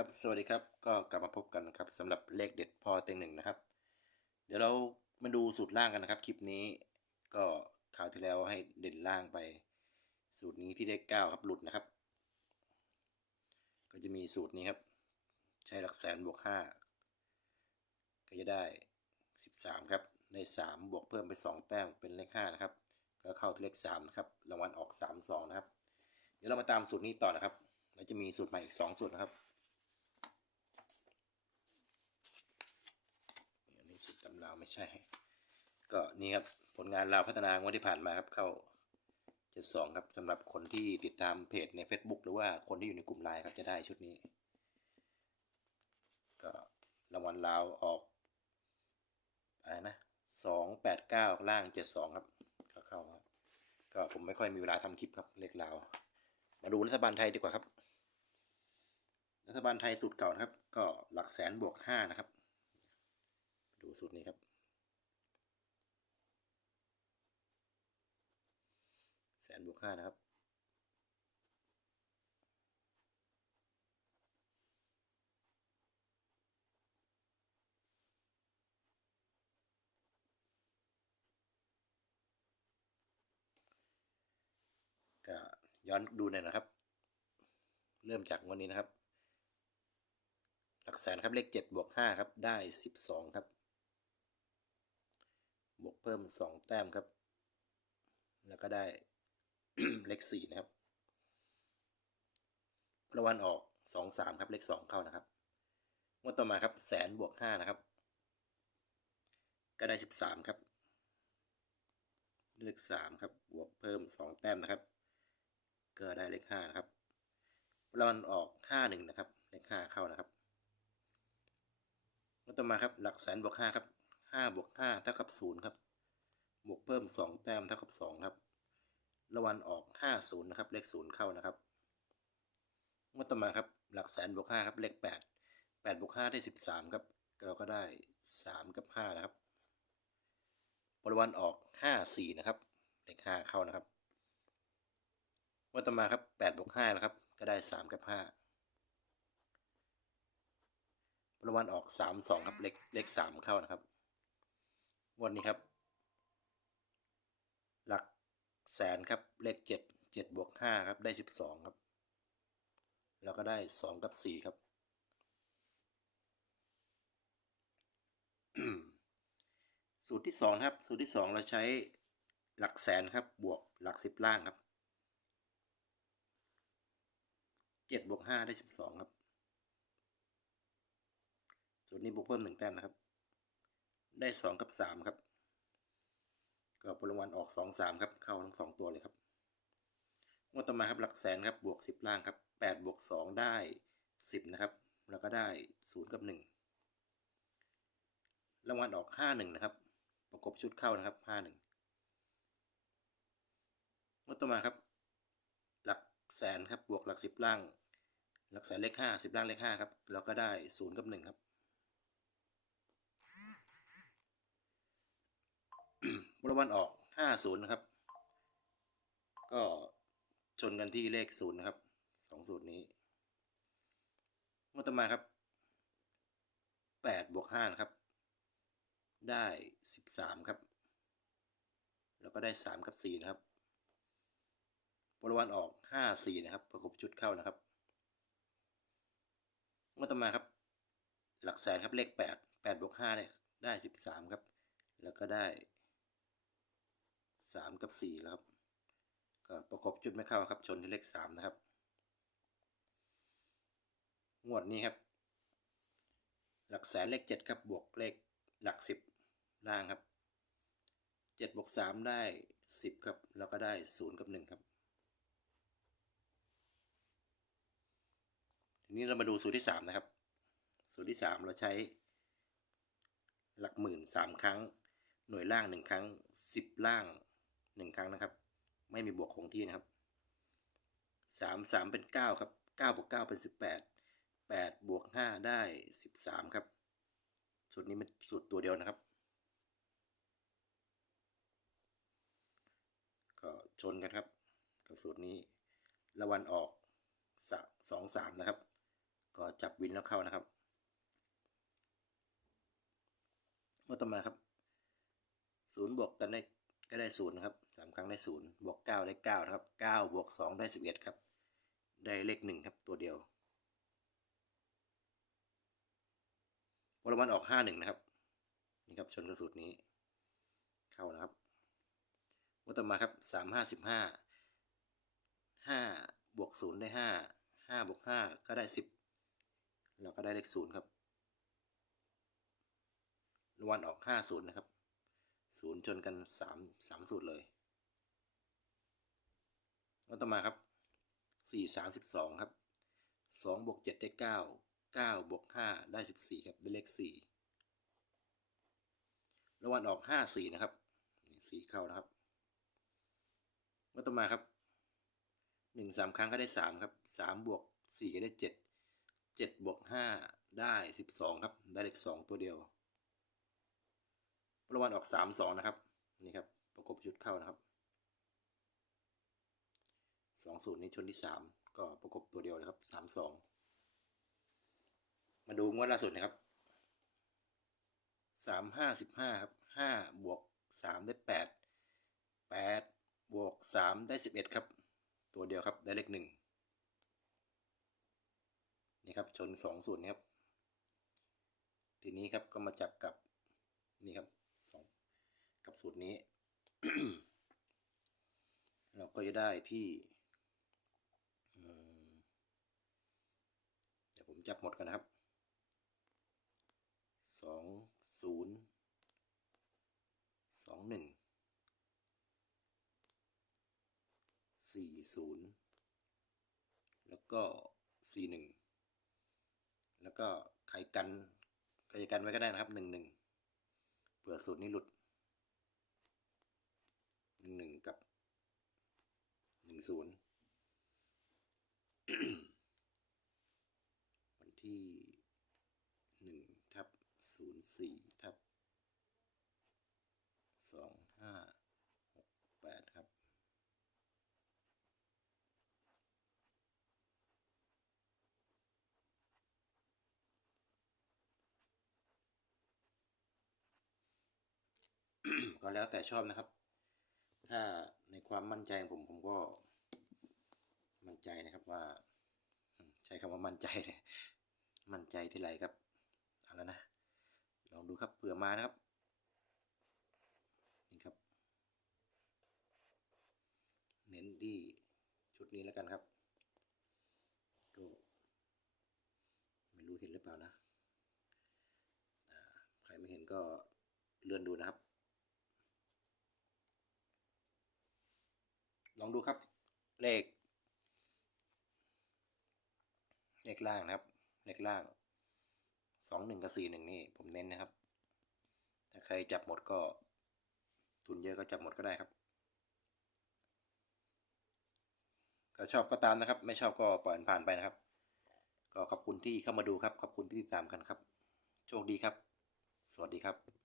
ครับสวัสดีครับก็กลับมาพบกันนะครับสำหรับเลขเด็ดพ่อเต็งหนึ่งนะครับ เดี๋ยวเรามาดูสูตรล่างกันนะครับคลิปนี้ก็คราวที่แล้วให้เด่นล่างไป สูตรนี้ที่ได้เก้าครับหลุดนะครับ ก็จะมีสูตรนี้ครับ ใช้หลักแสนบวกห้าก็จะได้สิบสามครับในสามบวกเพิ่มไปสองแต้มเป็นเลขห้านะครับ ก็เข้าที่เลขสามนะครับรางวัลออกสามสองนะครับ เดี๋ยวเรามาตามสูตรนี้ต่อนะครับเราจะมีสูตรใหม่อีกสองสูตรนะครับ อัน ราไม่ใช่ ก็นี่ครับผลงานเราพัฒนางวดที่ผ่านมาครับเข้าเจ็ดสองครับสำหรับคนที่ติดตามเพจใน Facebook หรือว่าคนที่อยู่ในกลุ่มไลน์ครับจะได้ชุดนี้ ก็รางวัลลาวออกอะไรนะสองแปดเก้าล่างเจ็ดสองครับก็เข้าครับก็ผมไม่ค่อยมีเวลาทำคลิปครับเลขลาว มาดูรัฐบาลไทยดีกว่าครับ รัฐบาลไทยสูตรเก่านะครับ ก็หลักแสนบวกห้านะครับ ดูสูตรนี้ครับแสนบวกห้านะครับก็ย้อนดูหน่อยนะครับ เริ่มจากวันนี้นะครับ หลักแสนครับเลขเจ็ดบวกห้าครับได้สิบสองครับ พิ่มสองแต้มครับ แล้วก็ได้เลขสี่นะครับรางวัลออกสองสามครับเลขสองเข้านะครับงวดต่อมาครับแสนบวกห้านะครับ ก็ได้สิบสามครับ เลขสามครับบวกเพิ่มสองแต้มนะครับ ก็ได้เลขห้านะครับรางวัลออกห้าหนึ่งนะครับเลขห้าเข้านะครับงวดต่อมาครับหลักแสนบวกห้าครับห้าบวกห้าเท่ากับศูนย์ครับ บวกเพิ่มสองแต้มเท่ากับสองครับรางวัลออกห้าศูนย์นะครับ เลขศูนย์เข้านะครับงวดต่อมาครับ หลักแสนบวกห้าครับ เลขแปดแปดบวกห้าได้สิบสามครับ เราก็ได้สามกับห้านะครับรางวัลออกห้าสี่นะครับ เลขห้าเข้านะครับงวดต่อมาครับแปดบวกห้านะครับ ก็ได้สามกับห้ารางวัลออกสามสองครับ เลข เลขสามเข้านะครับงวันนี้ครับ หลัก แสนครับ เลขเจ็ดเจ็ดบวกห้าครับได้สิบสองครับ แล้วก็ได้สองกับสี่ครับ สูตรที่สองครับ สูตรที่สองเราใช้หลักแสนครับ บวกหลักสิบล่างครับเจ็ดบวกห้าได้สิบสองครับส่วนนี้บวกเพิ่มหนึ่งแต้มนะครับ ได้สองกับสามครับ ก็ผลรางวัลออกสองสามครับ เข้าทั้งสองตัวเลยครับงวดต่อมาครับหลักแสนครับบวกสิบล่างครับแปดบวกสองได้สิบนะครับ แล้วก็ได้ศูนย์กับหนึ่งรางวัลออกห้าหนึ่งนะครับ ประกบชุดเข้านะครับห้าหนึ่งงวดต่อมาครับ หลักแสนครับบวกหลักสิบล่าง หลักแสนเลขห้าสิบล่างเลขห้าครับ แล้วก็ได้ศูนย์กับหนึ่งครับ บรวันออกห้าศูนย์นะครับ ก็ชนกันที่เลขศูนย์นะครับสองสูตรนี้งวดต่อมาครับแปดบวกห้านะครับ ได้สิบสามครับ แล้วก็ได้สามกับสี่นะครับบรวันออกห้าสี่นะครับ ประกบชุดเข้านะครับงวดต่อมาครับ หลักแสนครับเลขแปดแปดบวกห้าเนี่ยได้สิบสามครับ แล้วก็ได้ สามกับสี่แล้วครับก็ประกบจุดไม่เข้าครับ ชนที่เลขสามนะครับ งวดนี้ครับ หลักแสนเลขเจ็ดครับบวกเลขหลักสิบล่างครับเจ็ดบวกสามได้สิบครับ แล้วก็ได้ศูนย์กับหนึ่งครับทีนี้เรามาดูสูตรที่สามนะครับ สูตรที่สามเราใช้ หลักหมื่นสามครั้ง หน่วยล่างหนึ่งครั้งสิบล่าง หนึ่งครั้งนะครับ ไม่มีบวกคงที่นะครับสามสามเป็นเก้าครับเก้าบวกเก้าเป็นสิบแปดแปดบวกห้าได้สิบสามครับ สูตรนี้เป็นสูตรตัวเดียวนะครับ ก็ชนกันครับกับสูตรนี้ละวันออกสองสามนะครับ ก็จับวินแล้วเข้านะครับงวดต่อมาครับศูนย์บวกกันได้ ก็ได้ศูนย์นะครับสามครั้งได้ศูนย์บวกเก้าได้เก้านะครับเก้าบวกสองได้สิบเอ็ดครับ ได้เลขหนึ่งครับตัวเดียวพลวันออกห้าหนึ่งนะครับ นี่ครับชนกระสุนนี้ เข้านะครับวดต่อมาครับสามห้าสิบห้าห้าบวกศูนย์ได้ห้าห้าบวกห้าก็ได้สิบเราก็ได้เลขศูนย์ครับรางวัลออกห้าศูนย์นะครับ ศูนย์ชนกันสามสามสูตรเลยงวต่อมาครับสี่สามสิบสองครับสองบวกเจ็ดได้เก้าเก้าบวกห้าได้สิบสี่ครับได้เลขสี่รางวัลออกห้าสี่นะครับสี่เข้านะครับงวต่อมาครับหนึ่งสามครั้งก็ได้สามครับสามบวกสี่ก็ได้เจ็ดเจ็ดบวกห้าได้สิบสองครับได้เลขสองตัวเดียว รางวัลออกสามสองนะครับ นี่ครับ ประกบชุดเข้านะครับสองศูนย์นี้ชนที่สามก็ประกบตัวเดียวเลยครับสามสองมาดูงวดล่าสุดนะครับสามห้าสิบห้าครับห้าบวกสามได้แปดแปดบวกสามได้สิบเอ็ดครับ ตัวเดียวครับได้เลขหนึ่งนี่ครับชนสองศูนย์ครับ ทีนี้ครับก็มาจับกับนี่ครับ กับสูตรนี้ เราก็จะได้ที่เดี๋ยวผมจับหมดกันนะครับสองศูนย์สองหนึ่งสี่ศูนย์แล้วก็สี่หนึ่งแล้วก็ใครกันใครจะกันไว้ก็ได้นะครับหนึ่งหนึ่งเผื่อสูตรนี้หลุด หนึ่งหนึ่งกับหนึ่งศูนย์วันที่หนึ่งทับศูนย์สี่ทับสองห้าหกแปดครับก็แล้วแต่ชอบนะครับ ถ้าในความมั่นใจของผมผมก็มั่นใจนะครับว่า ใช้คำว่ามั่นใจเลยมั่นใจที่ไรครับเอาแล้วนะลองดูครับเผื่อมานะครับนี่ครับ เน้นที่ชุดนี้แล้วกันครับก็ไม่รู้เห็นหรือเปล่านะใครไม่เห็นก็เลื่อนดูนะครับ องดูครับ เลข เลขล่างนะครับ เลขล่างสองหนึ่งกับสี่หนึ่งนี่ผมเน้นนะครับ ถ้าใครจับหมดก็ ทุนเยอะก็จับหมดก็ได้ครับ ก็ชอบก็ตามนะครับ ไม่ชอบก็ปล่อยผ่านไปนะครับ ก็ขอบคุณที่เข้ามาดูครับ ขอบคุณที่ติดตามกันครับ โชคดีครับ สวัสดีครับ